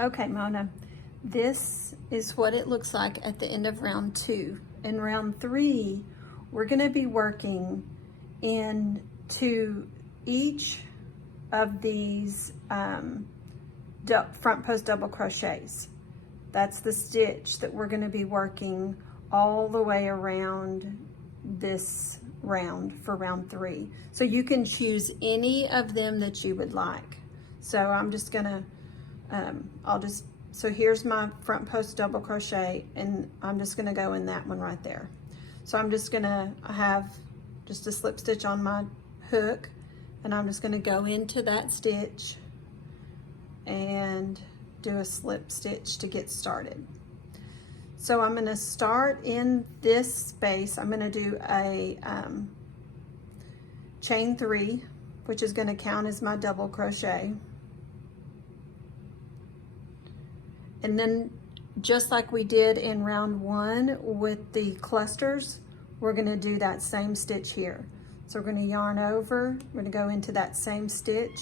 Okay, Mona, this is what it looks like at the end of round 2. In round 3, we're going to be working into each of these front post double crochets. That's the stitch that we're going to be working all the way around this round for round 3. So you can choose any of them that you would like. So I'm just gonna, so here's my front post double crochet, and I'm just gonna go in that one right there. So I'm just gonna have just a slip stitch on my hook, and I'm just gonna go into that stitch and do a slip stitch to get started. So I'm going to start in this space. I'm going to do a chain 3, which is going to count as my double crochet. And then just like we did in round 1 with the clusters, we're going to do that same stitch here. So we're going to yarn over, we're going to go into that same stitch,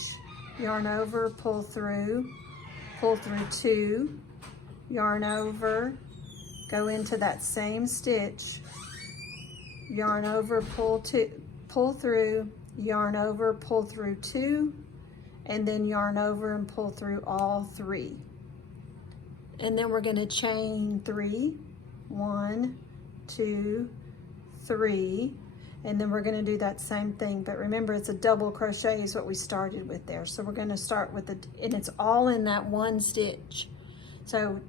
yarn over, pull through 2, yarn over, go into that same stitch, yarn over, pull through, yarn over, pull through 2, and then yarn over and pull through all 3. And then we're going to chain 3, 1, 2, 3, and then we're going to do that same thing. But remember, it's a double crochet is what we started with there. So we're going to start with and it's all in that one stitch. So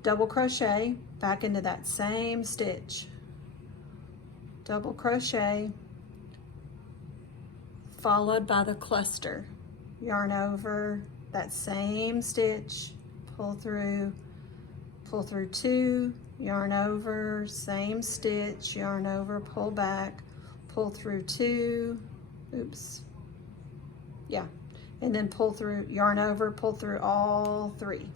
double crochet back into that same stitch, double crochet, followed by the cluster, yarn over that same stitch, pull through 2, yarn over, same stitch, yarn over, pull back, pull through 2, oops, yeah, and then pull through, yarn over, pull through all 3.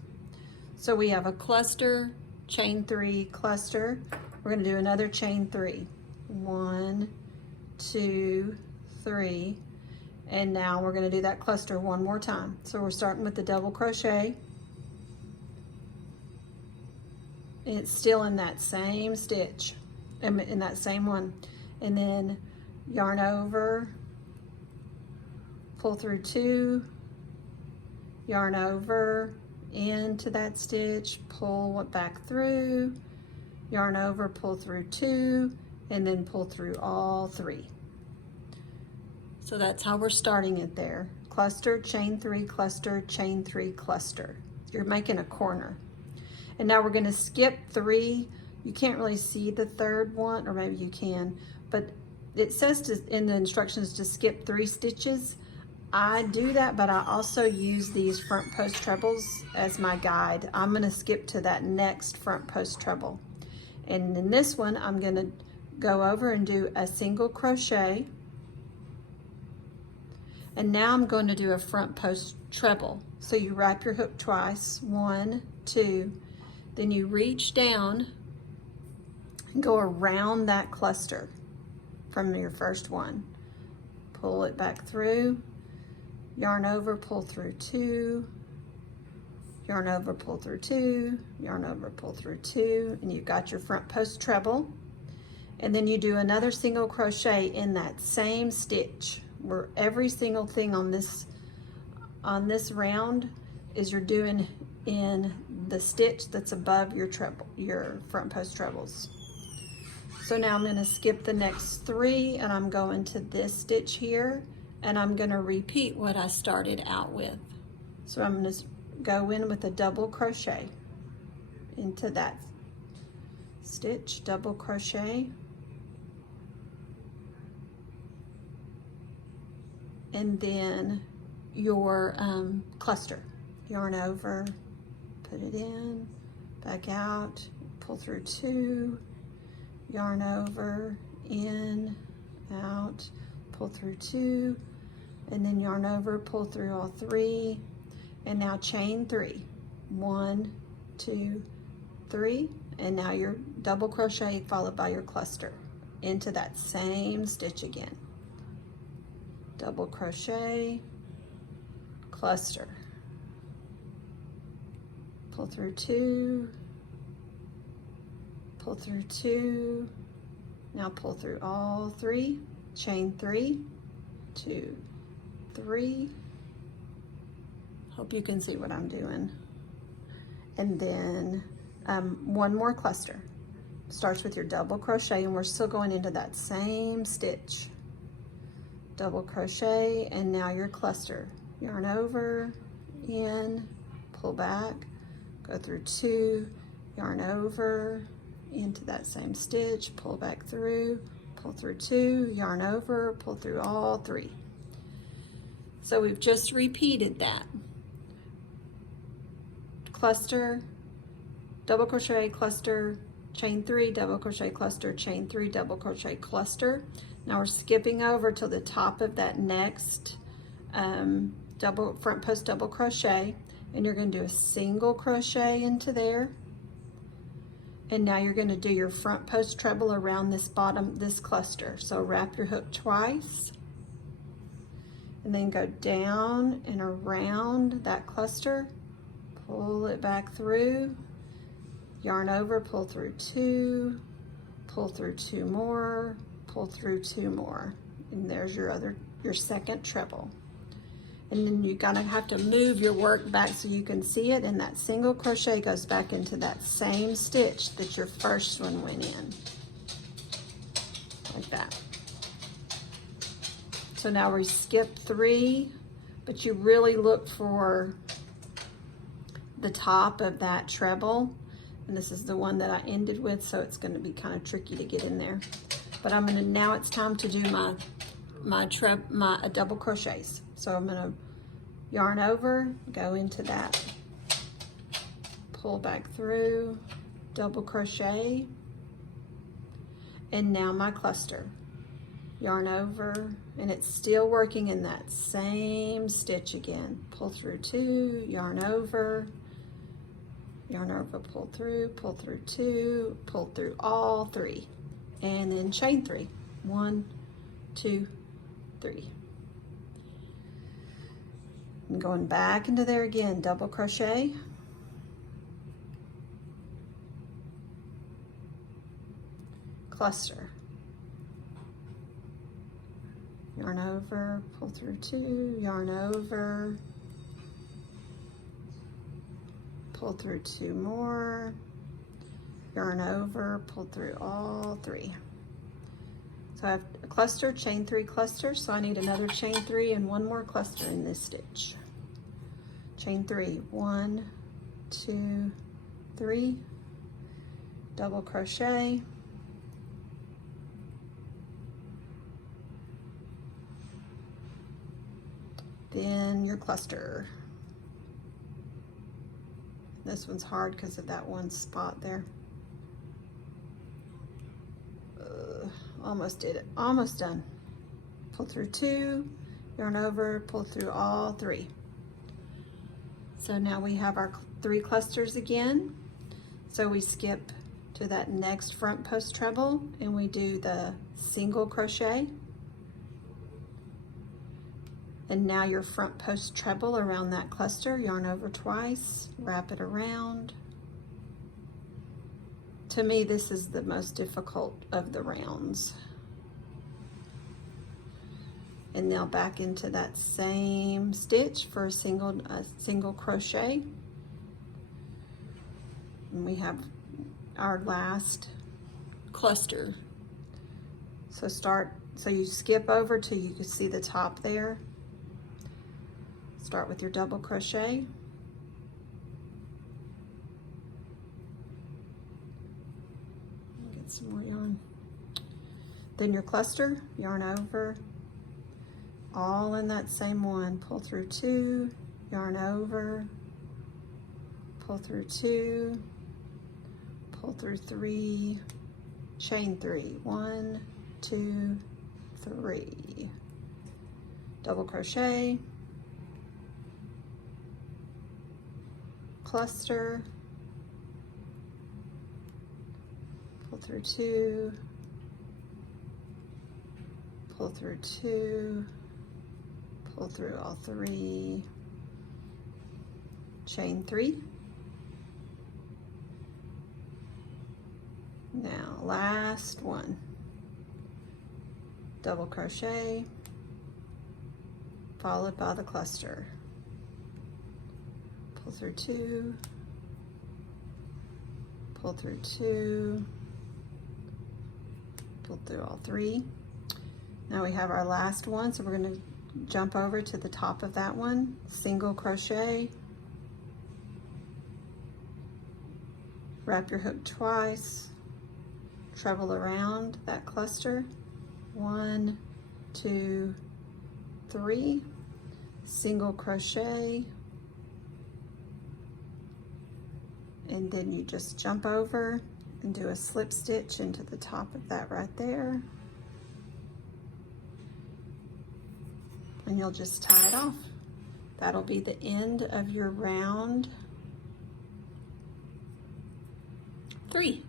So we have a cluster, chain 3, cluster. We're going to do another chain 3. 1, 2, 3. And now we're going to do that cluster one more time. So we're starting with the double crochet. And it's still in that same stitch, in that same one. And then yarn over, pull through 2, yarn over, into that stitch, pull it back through, yarn over, pull through 2, and then pull through all 3. So that's how we're starting it there. Cluster, chain 3, cluster, chain 3, cluster. You're making a corner. And now we're going to skip 3. You can't really see the third one, or maybe you can, but it says in the instructions to skip 3 stitches. I do that, but I also use these front post trebles as my guide. I'm going to skip to that next front post treble. And in this one, I'm going to go over and do a single crochet. And now I'm going to do a front post treble. So you wrap your hook twice, 1, 2, then you reach down and go around that cluster from your first one. Pull it back through, yarn over, pull through 2, yarn over, pull through 2, yarn over, pull through 2, and you've got your front post treble. And then you do another single crochet in that same stitch, where every single thing on this round is you're doing in the stitch that's above your treble, your front post trebles. So now I'm going to skip the next 3, and I'm going to this stitch here, and I'm going to repeat what I started out with. So I'm going to go in with a double crochet into that stitch, double crochet, and then your cluster, yarn over, put it in, back out, pull through 2, yarn over, in, out, pull through 2, and then yarn over, pull through all 3, and now chain 3, 1, 2, 3, and now your double crochet followed by your cluster into that same stitch again. Double crochet, cluster, pull through 2, pull through 2, now pull through all 3, chain 3, 2, 3. Hope you can see what I'm doing. And then one more cluster. Starts with your double crochet, and we're still going into that same stitch. Double crochet, and now your cluster. Yarn over, in, pull back, go through 2, yarn over, into that same stitch, pull back through, pull through 2, yarn over, pull through all 3. So we've just repeated that. Cluster, double crochet, cluster, chain 3, double crochet, cluster, chain 3, double crochet, cluster. Now we're skipping over to the top of that next double front post double crochet, and you're going to do a single crochet into there. And now you're going to do your front post treble around this bottom, this cluster. So wrap your hook twice, and then go down and around that cluster, pull it back through, yarn over, pull through 2, pull through 2 more, pull through 2 more, and there's your second treble. And then you're gonna have to move your work back so you can see it, and that single crochet goes back into that same stitch that your first one went in, like that. So now we skip 3, but you really look for the top of that treble, and this is the one that I ended with, so it's going to be kind of tricky to get in there. But now it's time to do my double crochets. So I'm gonna yarn over, go into that, pull back through, double crochet, and now my cluster. Yarn over, and it's still working in that same stitch again. Pull through 2, yarn over, pull through 2, pull through all 3, and then chain 3. 1, 2, 3. And going back into there again, double crochet, cluster, yarn over, pull through 2, yarn over, pull through 2 more, yarn over, pull through all 3. So I have a cluster, chain 3 cluster, so I need another chain 3 and 1 more cluster in this stitch. Chain 3, 1, 2, 3, double crochet, then your cluster. This one's hard because of that one spot there. Almost did it, almost done. Pull through 2, yarn over, pull through all 3. So now we have our 3 clusters again. So we skip to that next front post treble, and we do the single crochet. And now your front post treble around that cluster, yarn over twice, wrap it around. To me, this is the most difficult of the rounds. And now back into that same stitch for a single crochet. And we have our last cluster. So you skip over till you can see the top there. Start with your double crochet. Get some more yarn. Then your cluster, yarn over, all in that same one. Pull through 2, yarn over, pull through 2, pull through 3, chain 3, 1, 2, 3, double crochet, cluster, pull through 2, pull through 2, pull through all 3, chain 3, the last one. Double crochet, followed by the cluster. Pull through 2, pull through 2, pull through all 3. Now we have our last one, so we're going to jump over to the top of that one, single crochet, wrap your hook twice, treble around that cluster, 1, 2, 3, single crochet, and then you just jump over and do a slip stitch into the top of that right there. And you'll just tie it off. That'll be the end of your round 3.